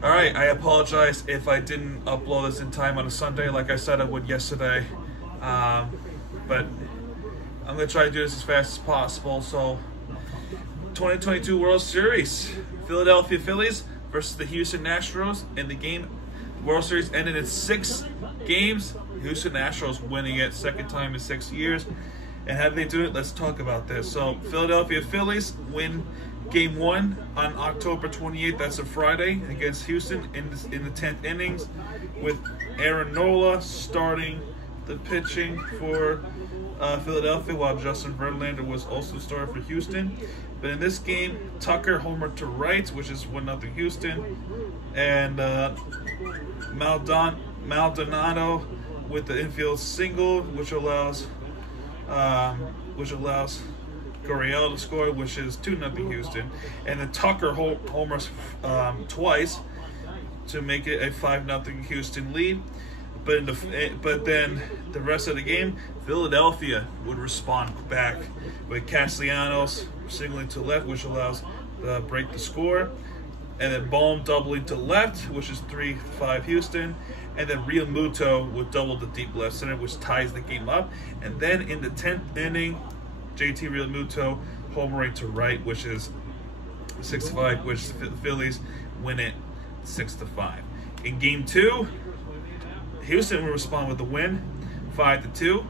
Alright, I apologize if I didn't upload this in time on a Sunday like I said I would yesterday. But I'm going to try to do this as fast as possible. So, 2022 World Series. Philadelphia Phillies versus the Houston Astros. In the game, the World Series ended in 6 games. Houston Astros winning it, second time in 6 years. And how did they do it? Let's talk about this. So, Philadelphia Phillies win Game 1 on October 28th, that's a Friday, against Houston in the 10th innings, with Aaron Nola starting the pitching for Philadelphia, while Justin Verlander was also starting for Houston. But in this game, Tucker homered to right, which is 1-0 Houston, and Maldonado with the infield single, which allows Gurriel to score, which is 2-0 Houston, and then Tucker homers twice to make it a 5-0 Houston lead. But then the rest of the game, Philadelphia would respond back with Castellanos singling to left, which allows the break the score, and then Bohm doubling to left, which is 3-5 Houston, and then Real Muto would double to deep left center, which ties the game up. And then in the 10th inning, JT Real Muto homering to right, which is 6-5, which the Phillies win it 6-5. In Game 2, Houston will respond with the win, 5-2,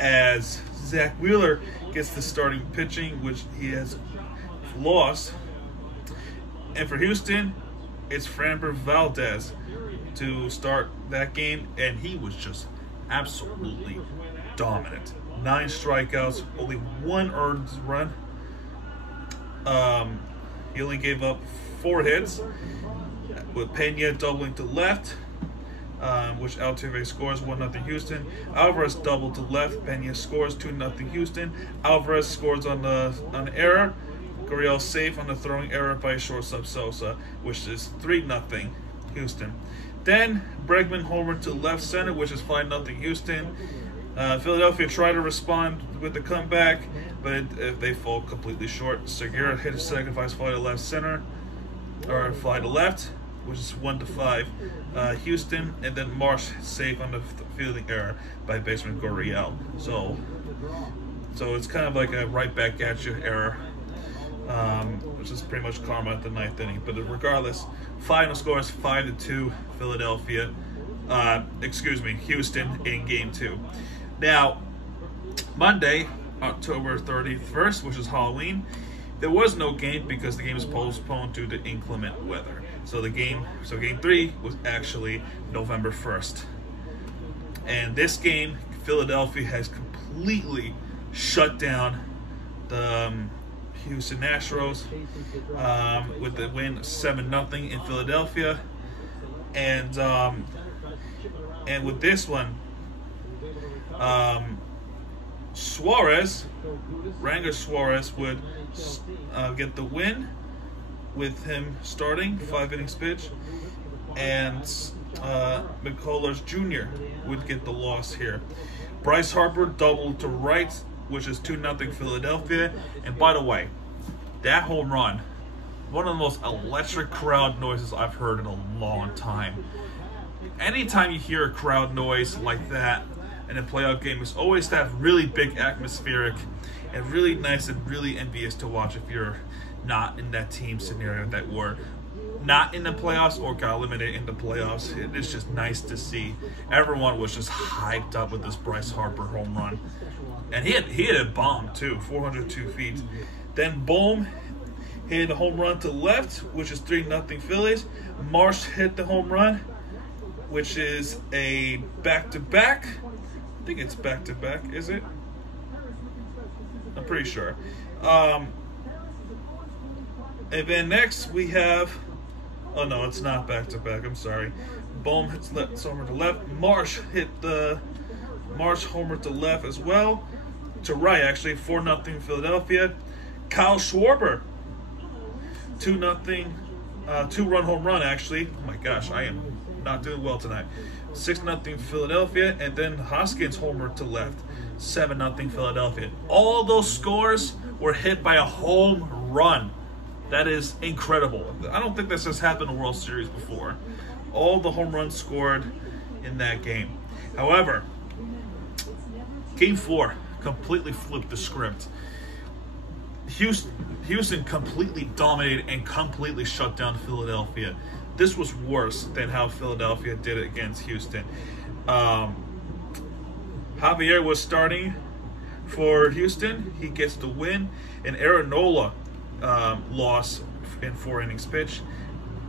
as Zach Wheeler gets the starting pitching, which he has lost. And for Houston, it's Framber Valdez to start that game, and he was just absolutely dominant. 9 strikeouts, only 1 earned run. He only gave up 4 hits, with Pena doubling to left, which Altuve scores 1-0 Houston. Alvarez doubled to left. Pena scores 2-0 Houston. Alvarez scores on the error. Gurriel safe on the throwing error by shortstop Sosa, which is 3-0 Houston. Then Bregman homered to left center, which is 5-0 Houston. Philadelphia tried to respond with the comeback, but they fall completely short. Segura hit a sacrifice fly to left center, or fly to left, which is 1-5 Houston, and then Marsh safe on the fielding error by baseman Gurriel. So it's kind of like a right back at you error, which is pretty much karma at the 9th inning. But regardless, final score is 5-2 Philadelphia. Houston in Game 2. Now, Monday, October 31st, which is Halloween, there was no game because the game was postponed due to inclement weather. So Game 3 was actually November 1st. And this game, Philadelphia has completely shut down the Houston Astros with the win 7-0 in Philadelphia. And with this one, Ranger Suarez would get the win with him starting 5 innings pitch, and McCullers Jr. would get the loss here. Bryce Harper doubled to right, which is 2-0 Philadelphia. And by the way, that home run, one of the most electric crowd noises I've heard in a long time. Anytime you hear a crowd noise like that in a playoff game, it's always that really big atmospheric and really nice and really envious to watch if you're not in that team scenario that were not in the playoffs or got eliminated in the playoffs. It's just nice to see. Everyone was just hyped up with this Bryce Harper home run. And he hit a bomb too, 402 feet. Then Bohm hit a home run to left, which is 3-0 Phillies. Marsh hit the home run, which is a back-to-back. I think it's back-to-back, is it? I'm pretty sure. And then next we have, oh no, it's not back-to-back, I'm sorry. Bohm hits homer to left. Marsh homer to left as well. To right, actually, 4-0 Philadelphia. Kyle Schwarber, 2-0, 2-run home run, actually. Oh my gosh, I am not doing well tonight. 6-0 Philadelphia, and then Hoskins homer to left, 7-0 Philadelphia. All those scores were hit by a home run. That is incredible. I don't think this has happened in a World Series before. All the home runs scored in that game. However, Game 4 completely flipped the script. Houston completely dominated and completely shut down Philadelphia. This was worse than how Philadelphia did it against Houston. Javier was starting for Houston. He gets the win. And Aaron Nola lost in 4 innings pitched.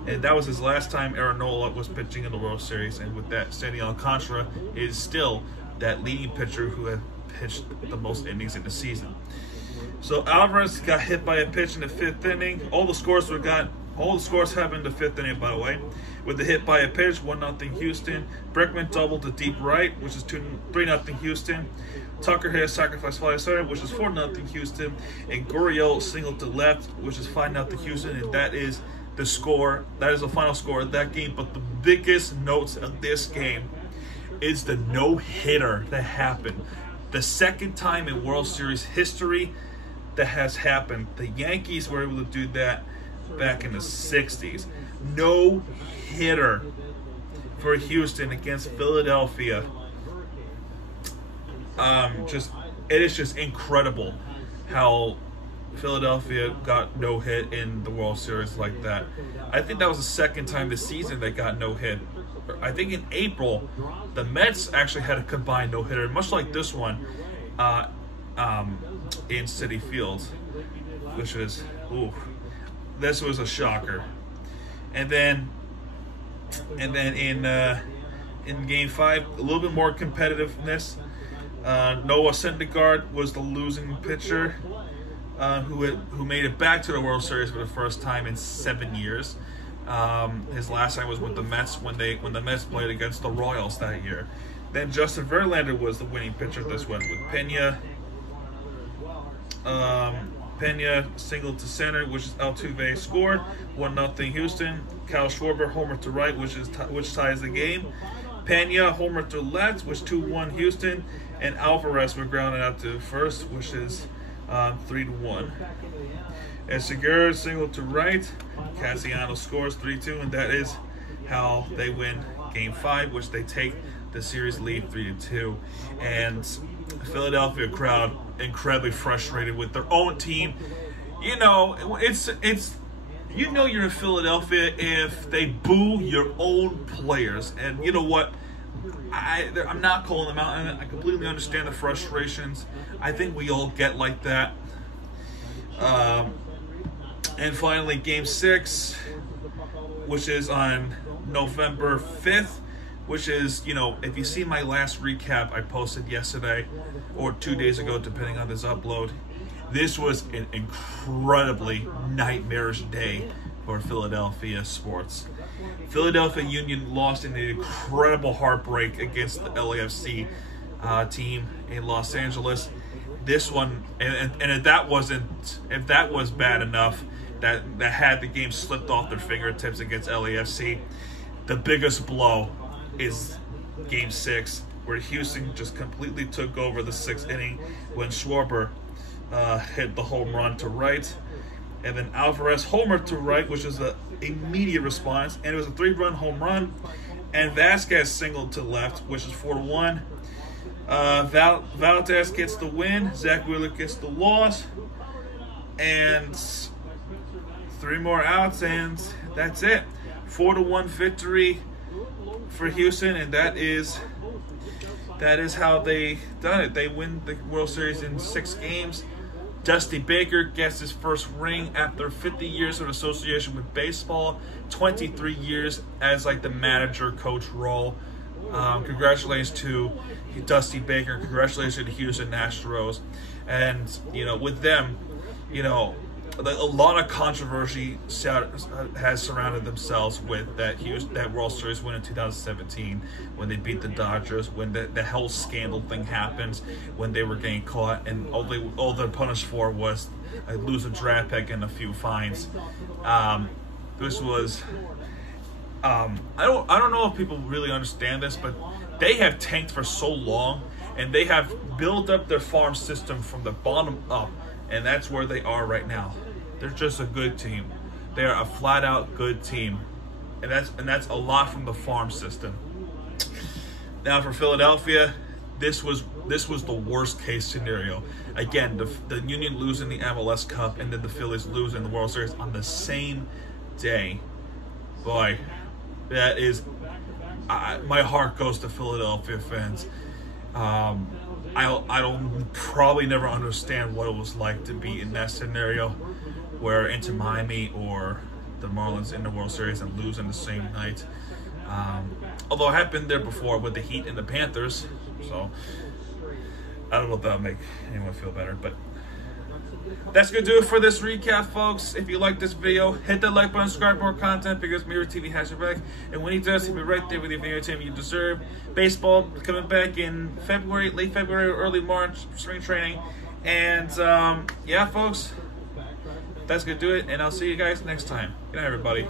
And that was his last time Aaron Nola was pitching in the World Series. And with that, Sandy Alcantara is still that leading pitcher who had pitched the most innings in the season. So Alvarez got hit by a pitch in the 5th inning. All the scores happened in the 5th inning, by the way. With the hit by a pitch, 1-0 Houston. Brickman doubled to deep right, which is 3-0 Houston. Tucker hit a sacrifice fly to center, which is 4-0 Houston. And Gurriel singled to left, which is 5-0 Houston. And that is the score. That is the final score of that game. But the biggest notes of this game is the no-hitter that happened. The second time in World Series history that has happened. The Yankees were able to do that back in the 60s. No hitter for Houston against Philadelphia. It is just incredible how Philadelphia got no hit in the World Series like that. I think that was the second time this season they got no hit. I think in April, the Mets actually had a combined no hitter, much like this one, in Citi Field, which was this was a shocker. And then in Game 5, a little bit more competitiveness. Noah Syndergaard was the losing pitcher who made it back to the World Series for the first time in 7 years. His last time was with the Mets when the Mets played against the Royals that year. Then Justin Verlander was the winning pitcher this one with Pena. Pena singled to center, which is Altuve scored. 1-0 Houston. Kyle Schwarber homer to right, which ties the game. Pena homer to left, which 2-1 Houston. And Alvarez were grounded out to first, which is 3-1. And Segura singled to right. Cassiano scores 3-2, and that is how they win Game 5, which they take the series lead 3-2. And the Philadelphia crowd incredibly frustrated with their own team. You know, you're in Philadelphia if they boo your own players. And you know what? I'm not calling them out. I completely understand the frustrations. I think we all get like that. And finally, Game 6, which is on November 5th, which is, if you see my last recap I posted yesterday or 2 days ago, depending on this upload, this was an incredibly nightmarish day for Philadelphia sports. Philadelphia Union lost in an incredible heartbreak against the LAFC team in Los Angeles. This one, and if that was bad enough, that had the game slipped off their fingertips against LAFC, the biggest blow is Game 6, where Houston just completely took over the 6th inning when Schwarber hit the home run to right. And then Alvarez homered to right, which is an immediate response. And it was a 3-run home run. And Vasquez singled to left, which is 4-1. Valdez gets the win. Zach Wheeler gets the loss. And 3 more outs, and that's it. 4-1 victory for Houston, and that is how they done it. They win the World Series in 6 games. Dusty Baker gets his first ring after 50 years of association with baseball, 23 years as like the manager coach role. Congratulations to Dusty Baker. Congratulations to the Houston Astros. And with them, a lot of controversy has surrounded themselves with that World Series win in 2017 when they beat the Dodgers, when the whole scandal thing happens, when they were getting caught, and all they're punished for was lose a draft pick and a few fines. This was I don't know if people really understand this, but they have tanked for so long, and they have built up their farm system from the bottom up, and that's where they are right now. They're just a good team. They are a flat-out good team, and that's a lot from the farm system. Now for Philadelphia, this was the worst case scenario. Again, the Union losing the MLS Cup and then the Phillies losing the World Series on the same day. Boy, that is my heart goes to Philadelphia fans. I'll probably never understand what it was like to be in that scenario, where Inter Miami or the Marlins in the World Series and lose in the same night. Although I have been there before with the Heat and the Panthers, so I don't know if that'll make anyone feel better, but that's going to do it for this recap, folks. If you like this video, hit that like button, subscribe for more content, because Mirror TV has your back. And when he does, he'll be right there with your video team you deserve. Baseball coming back in February, late February, early March, spring training. And, yeah, folks, that's going to do it. And I'll see you guys next time. Good night, everybody.